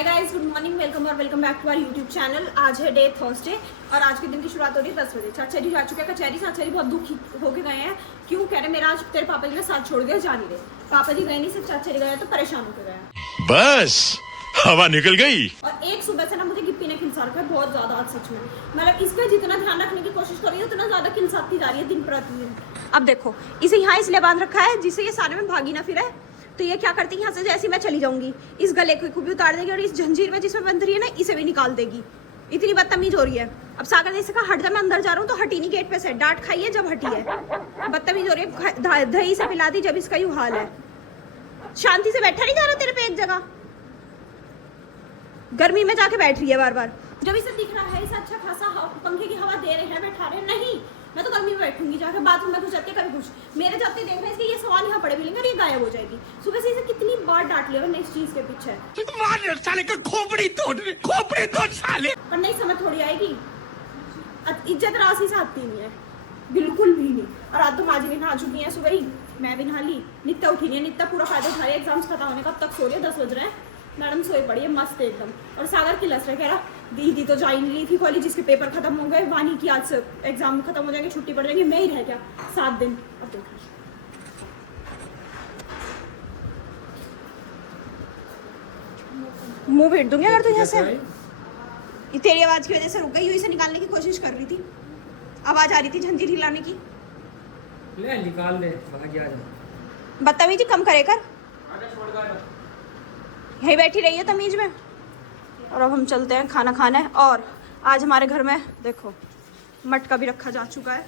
हाय guys, good morning, welcome और welcome back to our YouTube channel. आज है day Thursday और आज के दिन की शुरुआत हो रही है 10 बजे। चाचा जी जा चुके हैं कचहरी। चाचा जी बहुत दुखी होके गए हैं। क्यों? कह रहे मेरा आज तेरे पापा जी ने साथ छोड़ दिया, जा नहीं रहे। पापा जी गए नहीं, सिर्फ चाचा जी गए तो परेशान होके गए। बस हवा निकल गई। और एक सुबह से ना मुझे गिप्पी ने खिलसा रखा है बहुत ज्यादा आज, सच में। मतलब इसका जितना ध्यान रखने की कोशिश कर रही है उतना ज्यादा खिलसाती जा रही है दिन प्रतिदिन। अब देखो, इसे यहाँ इसलिए बांध रखा है जिससे ये सारे में भागी ना फिरे। तो ये क्या करती है, यहाँ से जैसे मैं चली जाऊंगी इस गले को भी उतार देगी और इस जंजीर में जिसमें बंध रही है ना इसे भी निकाल देगी। इतनी बदतमीज हो रही है। अब सागर ने कहा हट जा, मैं अंदर जा रहा हूँ तो हटी नहीं गेट पे से। डांट खाई है जब हटी है। बदतमीज हो रही है। दही से पिला दी जब इसका यूं हाल है। शांति से बैठा नहीं जा रहा तेरे पे एक जगह। गर्मी में जाके बैठ रही है बार बार। जब इसे दिख रहा है इसे अच्छा खासा पंखे की हवा दे रहे हैं, बैठा रहे हैं। नहीं, मैं तो गर्मी में बैठूंगी जाकर बाथरूम में, कुछ जाते कभी कुछ। मेरे जाते देख रहे हैं इसके ये सवाल यहाँ पड़े मिलेंगे और ये गायब हो जाएगी। सुबह से इसे कितनी बार डांट लिया इस चीज के पीछे। साले का खोपड़ी तोड़ साले। पर नहीं समझ थोड़ी आएगी। इज्जत राशि से आती नहीं है, बिल्कुल भी नहीं। और आज तो माँ जी भी नहा चुकी है सुबह ही, मैं भी नहा ली। नित्ता उठी नहीं है, नित्ता पूरा फायदा उठा रही है। एग्जाम्स खत्म होने का अब तक सो रही है, 10 बज रहे हैं। मैडम सोई पड़ी है मस्त एकदम। और सागर की लस रहा, कह रहा दीदी तो जा ही नहीं रही थी कॉलेज, जिसके पेपर खत्म हो गए। वानी की आज से एग्जाम खत्म हो जाएंगे, छुट्टी पड़ जाएगी। मैं ही रह गया 7 दिन। अब देखो मुंह भेज दूंगी अगर तू यहाँ से। ये तेरी आवाज की वजह से रुक गई। इसे निकालने की कोशिश कर रही थी, आवाज आ रही थी झंझीर हिलाने की। ले निकाल दे, भाग जा। बदतमीजी कम करे कर, यहीं बैठी रही है तमीज में। और अब हम चलते हैं खाना खाने। और आज हमारे घर में देखो मटका भी रखा जा चुका है।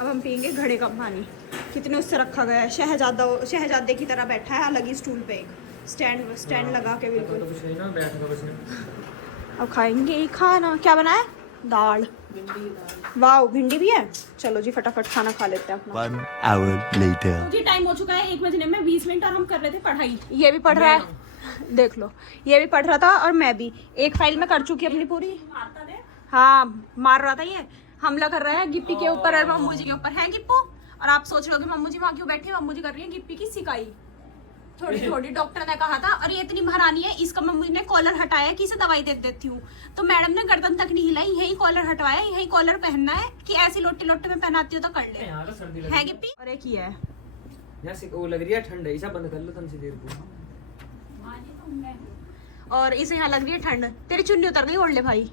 अब हम पियेंगे घड़े का पानी। कितने उससे रखा गया है। शहजादे की तरह बैठा है अलग ही स्टूल पे, एक स्टैंड लगा के बिल्कुल। अब खाएंगे ही खाना। क्या बनाया? दाल। वाह, भिंडी भी है। चलो जी फटाफट खाना खा लेते हैं अपना। 1 hour later. जी टाइम हो चुका है 1 बजने में 20 मिनट और हम कर रहे थे पढ़ाई। ये भी पढ़ रहा है, देख लो। ये भी पढ़ रहा था और मैं भी। एक फाइल में कर चुकी अपनी पूरी। हाँ, मार रहा था ये। हमला कर रहा है गिप्पी के ऊपर और मम्मू जी के ऊपर। है गिप्पू? और आप सोच रहे हो कि मम्मू जी वहाँ क्यों बैठी? मम्मू जी कर रही है गिप्पी की सिकाई थोड़ी थोड़ी। डॉक्टर ने कहा था। और ये इतनी भरानी है, इसका मम्मू जी ने कॉलर हटाया कि इसे दवाई दे देती हूँ। तो मैडम ने गर्दन तक नहीं हिलाई, यही कॉलर हटवाया, यही कॉलर पहनना है कि ऐसी लोटे लोटे में पहनाती हो तो कर ले। है गिप्पी? और एक ही है वो लग रही है ठंड है, ऐसा बंद कर लो थोड़ी सी देर को। और इसे यहाँ लग रही है ठंड। तेरी चुन्नी उतर गई, ओढ़ ले भाई।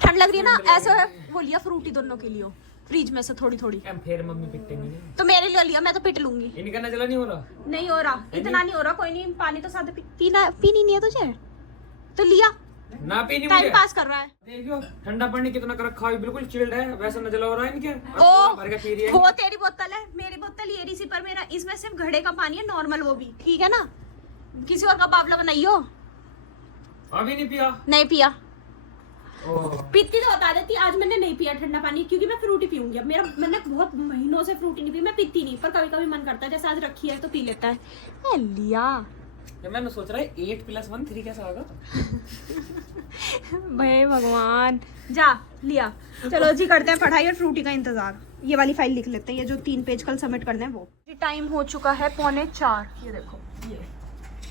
ठंड लग रही है ना, ऐसे वो लिया फ्रूटी दोनों के लिए फ्रिज में से थोड़ी थोड़ी। फिर मम्मी पिटेंगी। तो मेरे लिए लिया, मैं तो पिट लूंगी। इनका नजला नहीं हो रहा। नहीं हो रहा, इतना नहीं हो रहा। कोई नहीं, पानी तो साथ पीनी नहीं है तुझे तो लिया। ना पीनी, टाइम पास कर रहा है। देखियो ठंडा पानी कितना कर रखा है, बिल्कुल चिल्ड है। वैसा नजला हो रहा है इनके। ओ वो तेरी बोतल है, मेरी बोतल ये रही पर मेरा इसमें सिर्फ घड़े का पानी है, नॉर्मल वो भी ठीक है ना। किसी और का बावला बनाइयो। अभी नहीं पिया? नहीं पिया। पीती तो बता देती। आज मैंने नहीं पिया ठंडा पानी क्योंकि मैं फ्रूटी पीऊंगी। अब मैंने बहुत महीनों से फ्रूटी नहीं पी। मैं पीती नहीं, पर कभी कभी मन करता है, जैसे आज रखी है तो पी लेता है। लिया। मैं सोच रहा है 8 + 1 3 कैसा होगा। भाई भगवान, जा लिया। चलो जी करते हैं पढ़ाई और फ्रूटी का इंतजार। ये वाली फाइल लिख लेते हैं, ये जो 3 पेज कल सबमिट करने हैं वो। जी टाइम हो चुका है 3:45। ये देखो ये।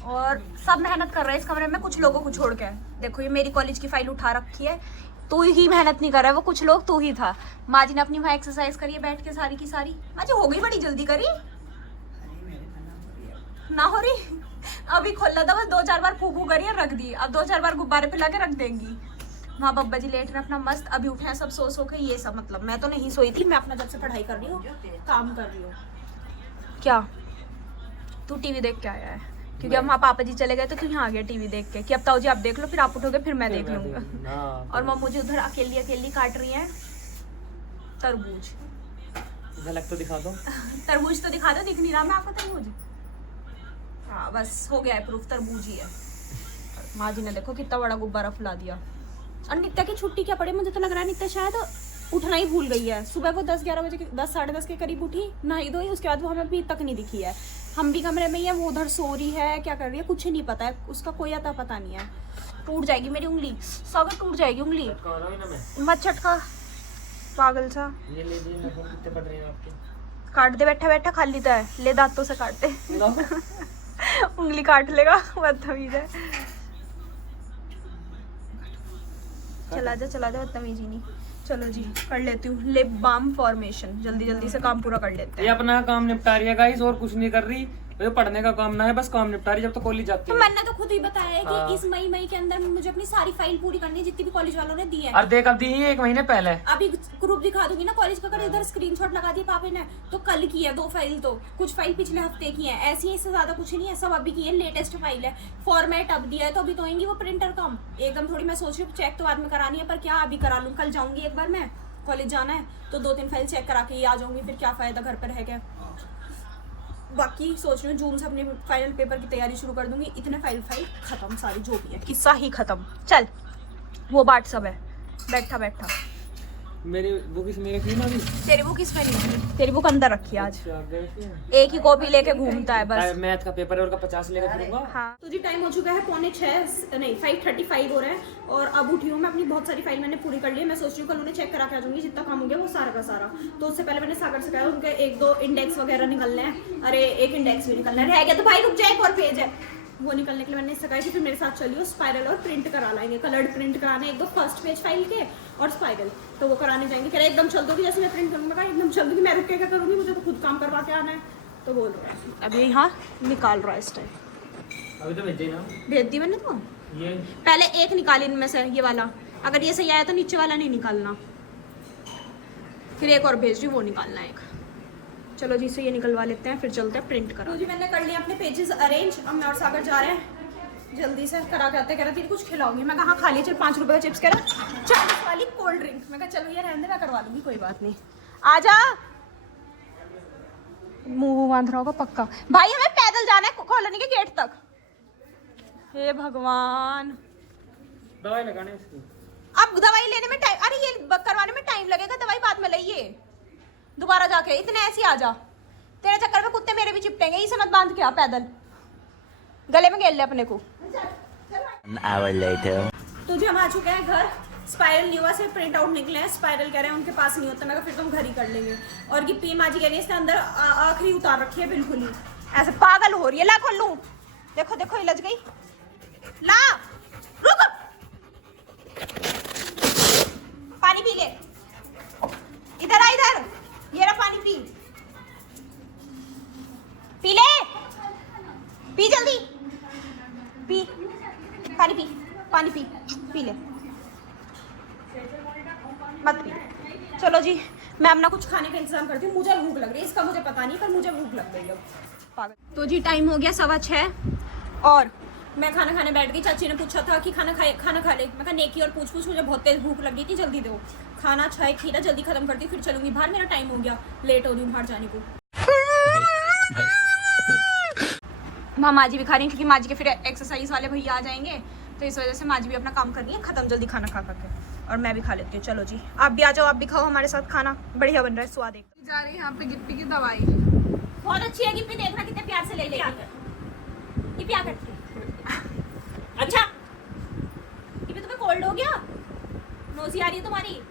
और सब मेहनत कर रहे हैं इस कमरे में, कुछ लोगों को छोड़ के। देखो ये मेरी कॉलेज की फाइल उठा रखी है। तू ही मेहनत नहीं कर रहा है, वो कुछ लोग तू ही था। माँ जी ने अपनी वहाँ एक्सरसाइज करी है बैठ के सारी की सारी। माँ जी हो गई बड़ी जल्दी करी ना हो रही। अभी खोला था बस 2-4 बार फूफू करी और रख दी। अब 2-4 बार गुब्बारे पिला के रख देंगी। वहाँ बब्बा जी लेट रहे अपना मस्त। अभी उठे हैं सब सो के। ये सब मतलब मैं तो नहीं सोई थी, मैं अपना जब से पढ़ाई कर रही हूँ, काम कर रही हूँ। क्या तू टीवी देख के आया है? क्योंकि अब वहाँ पापा जी चले गए तो तू यहाँ आ गया टीवी देख के कि अब ताऊ जी आप देख लो, फिर आप उठोगे फिर मैं देख लूंगा। और मम्मू जी उधर अकेली काट रही हैं तरबूज। झलक तो दिखा दो। तरबूज तो दिखा दो। दिख नहीं रहा मैं आपको तरबूज? हाँ बस हो गया है प्रूफ, तरबूज ही है। माँ जी ने देखो कितना बड़ा गुब्बारा फुला दिया। और नित्या की छुट्टी क्या पड़ी? मुझे तो लग रहा है नित्या शायद उठना ही भूल गई है। सुबह वो 10-11 बजे 10 साढ़े 10 के करीब उठी, नहाई धोई, उसके बाद वो हमें अभी तक नहीं दिखी है। हम भी कमरे में ही है, वो उधर सो रही है, क्या कर रही है कुछ नहीं पता है उसका, कोई आता पता नहीं है। टूट जाएगी मेरी उंगली, सागर टूट जाएगी उंगली। मत चटका पागल सा। ये ले जी, कितने पड़ रहे हैं आपके? काट दे बैठा बैठा, खा लेता है। ले दांतों से काट दे। उंगली काट लेगा, बदतमीज है। चला जा बदतमीजी नहीं। चलो जी कर लेती हूँ लिप बाम फॉर्मेशन, जल्दी जल्दी से काम पूरा कर लेते ये हैं। अपना काम निपटा रही है गाइस और कुछ नहीं कर रही। ये पढ़ने का काम ना है, बस काम निपटा रही है जब तक कॉलेज जाती तो है। मैंने तो खुद ही बताया है कि हाँ। इस मई के अंदर मुझे अपनी सारी फाइल पूरी करनी है जितनी भी कॉलेज वालों ने दी है। और देख अब दी है 1 महीने पहले। अभी ग्रुप दिखा दूंगी ना कॉलेज का, अगर इधर स्क्रीनशॉट लगा दिए पापा ने तो कल की है 2 फाइल, तो कुछ फाइल पिछले हफ्ते की है, ऐसी है, इससे ज्यादा कुछ नहीं है, सब अभी की है, लेटेस्ट फाइल है। फॉर्मेट अब दिया है तो अभी तो आएंगी वो प्रिंटर कम एकदम, थोड़ी मैं सोच रही हूँ चेक तो बाद में करानी है, पर क्या अभी करा लूँ, कल जाऊंगी एक बार मैं, कॉलेज जाना है तो 2-3 फाइल चेक करा के ही आ जाऊंगी, फिर क्या फायदा घर पर रह के। बाकी सोच रही हूँ जून से अपने फाइनल पेपर की तैयारी शुरू कर दूंगी, इतने फाइल खत्म सारी जो भी है, किस्सा ही खत्म। चल वो बात सब है, बैठा मेरी बुक इसमें रखी ना अभी। तेरी बुक इसमें नहीं थी, तेरी बुक अंदर रखी है आज, अच्छा, एक ही कॉपी लेके घूमता है बस। मैथ का पेपर है और का 50 लेकर फिरूंगा। हाँ तो जी टाइम हो चुका है 5:45 नहीं 5:35 हो रहा है, और अब उठी हूँ मैं, अपनी बहुत सारी फाइल मैंने पूरी कर ली है। मैं सोच रही हूँ कल उन्हें चेक करा के आ जाऊंगी, जितना काम हो गया वो सारा का सारा। तो उससे पहले मैंने सागर से कहा उनके 1-2 इंडेक्स वगैरह निकलने हैं, अरे एक इंडेक्स भी निकलना रह गया तो भाई रुक जाए, एक और पेज है वो निकलने के लिए मैंने इससे कहा कि फिर मेरे साथ चलियो, स्पाइरल और प्रिंट करा लाएंगे, कलर्ड प्रिंट कराने 1-2 फर्स्ट पेज फाइल के और स्पाइरल, तो वो कराने जाएंगे। कह रहे एकदम चल दोगी, जैसे मैं प्रिंट करूँगा एकदम चल दोगी, मैं रुक के क्या करूँगी, मुझे तो खुद काम करवा के आना है, तो बोल रहा है अभी यहाँ निकाल रहा है इस टाइम। अभी तो भेजे ना, भेज दी मैंने तो, ये पहले एक निकाली इनमें से, ये वाला, अगर ये सही आया तो नीचे वाला नहीं निकालना, फिर एक और भेज दी वो निकालना एक। चलो जी से ये निकलवा लेते हैं, फिर चलते हैं प्रिंट करा। तो जी मैंने कर लिया अपने पेजेस अरेंज, अब मैं और सागर जा रहे हैं जल्दी से करा के आते। कह रहा थी कुछ खिलाओगी, मैं कहा खा लिया, चल 5 रुपए का चिप्स, कह रहा 40 वाली कोल्ड ड्रिंक, मैं कहा चलो ये रहने दे मैं करवा लूंगी, कोई बात नहीं, आजा। मुंह बांध रहा होगा पक्का, भाई हमें पैदल जाना है कॉलोनी के गेट तक। हे भगवान, दवाई लगाने इसकी। अब दवाई लेने में टाइम, अरे ये करवाने में टाइम लगेगा, दवाई बाद में लाइए दोबारा जाके, इतने ऐसे आ जा, तेरे चक्कर में कुत्ते मेरे भी चिपटेंगे, इसे मत बांध के आ पैदल, गले में घेर ले अपने को। An hour later. तो जी हम आ चुके हैं घर, स्पाइरल न्यूवा से प्रिंट आउट निकले हैं, स्पाइरल कह रहे हैं उनके पास नहीं होता, मैं कहा फिर तो हम घर ही कर लेंगे। और गिप्पी माँ जी कह रही है इसने अंदर आखिरी उतार रखी है बिल्कुल ही, ऐसे पागल हो रही है, ला खोल लूं, देखो देखो ये लज गई, ला रुक, पानी पी ले, इधर आ इधर, ये रहा पानी पी, पी ले, पी जल्दी, पी पानी पी, पानी पी, पी ले, मत पी। चलो जी मैं अपना कुछ खाने का इंतजाम करती हूँ, मुझे भूख लग रही है, इसका मुझे पता नहीं पर मुझे भूख लग रही है पागल। तो जी टाइम हो गया 6:15 और मैं खाना खाने बैठ गई। चाची ने पूछा था कि खाना खा ले, मैं कहा नेकी और पूछ मुझे बहुत तेज भूख लग गई थी, जल्दी दो खाना, चाय खीरा जल्दी खत्म करती फिर चलूंगी बाहर, मेरा टाइम हो गया, लेट हो रही हूँ बाहर जाने को। वहाँ माँ जी भी खा रही हैं क्योंकि माँ जी के फिर एक्सरसाइज वाले भैया आ जाएंगे, तो इस वजह से माँ जी भी अपना काम कर रही है खत्म जल्दी खाना खा के, और मैं भी खा लेती हूँ। चलो जी आप भी आ जाओ, आप भी खाओ हमारे साथ खाना, बढ़िया बन रहा है, स्वाद एक जा रही है यहाँ पे गिप्पी की दवाई, बहुत अच्छी है गिप्पी, देखना कितने प्यार से ले ले गिप्पी क्या करती है। अच्छा गिप्पी तुम्हें कोल्ड हो गया, नोजी आ रही है तुम्हारी,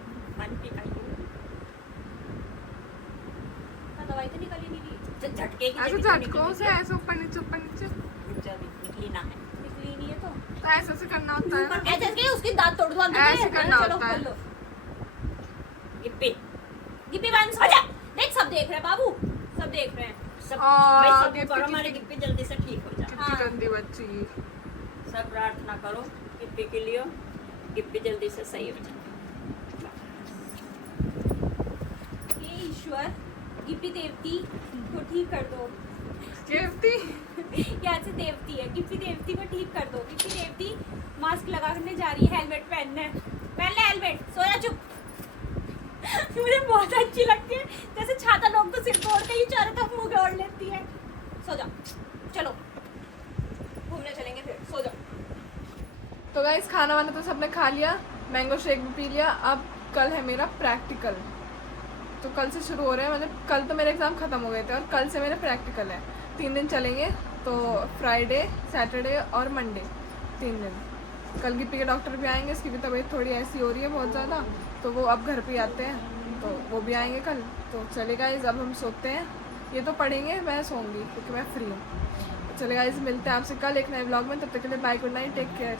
दवाई तो निकली नहीं रही, झटके की ऐसे झटकों से ऐसे ऊपर नीचे निकली ना है, निकली नहीं है तो ऐसे ऐसे करना होता है ना। ऐसे ऐसे उसकी दांत तोड़ दो, ऐसे करना होता है। गिप्पी गिप्पी बंद हो जा, देख सब देख रहे हैं बाबू, सब देख रहे हैं, सब और भाई सब गिप्पी करो, की- हमारे गिप्पी जल्दी से ठीक हो जाए। कितनी गंदी बच्ची, सब प्रार्थना करो गिप्पी के लिए, गिप्पी जल्दी से सही हो जाए। हे ईश्वर गिप्पी देवती को ठीक कर दो, गिप्पी यहाँ से देवती है, गिप्पी देवती को ठीक कर दो। गिप्पी देवती मास्क लगाने जा रही है, हेलमेट पहनना है, पहन ले हेलमेट, सोया चुप। मुझे बहुत अच्छी लगती है, जैसे छाता लोग तो सिर को ओढ़ के ही चारों तरफ मुंह के ओढ़ लेती है। सो जाओ, चलो घूमने चलेंगे फिर, सो जाओ। तो गाइस खाना वाना तो सबने खा लिया, मैंगो शेक भी पी लिया, अब कल है मेरा प्रैक्टिकल, तो कल से शुरू हो रहे हैं, मतलब कल तो मेरे एग्ज़ाम ख़त्म हो गए थे और कल से मेरे प्रैक्टिकल है, 3 दिन चलेंगे, तो फ्राइडे सैटरडे और मंडे 3 दिन। कल गिप्पी के डॉक्टर भी आएंगे, इसकी भी तबीयत थोड़ी ऐसी हो रही है बहुत ज़्यादा, तो वो अब घर पे आते हैं, तो वो भी आएंगे कल। तो चले गाइस अब हम सोते हैं, ये तो पढ़ेंगे, मैं सोऊंगी क्योंकि मैं फ्री हूँ। चले गाइस मिलते हैं आपसे कल एक नए ब्लॉग में, तब तक के लिए bye, good night, take care.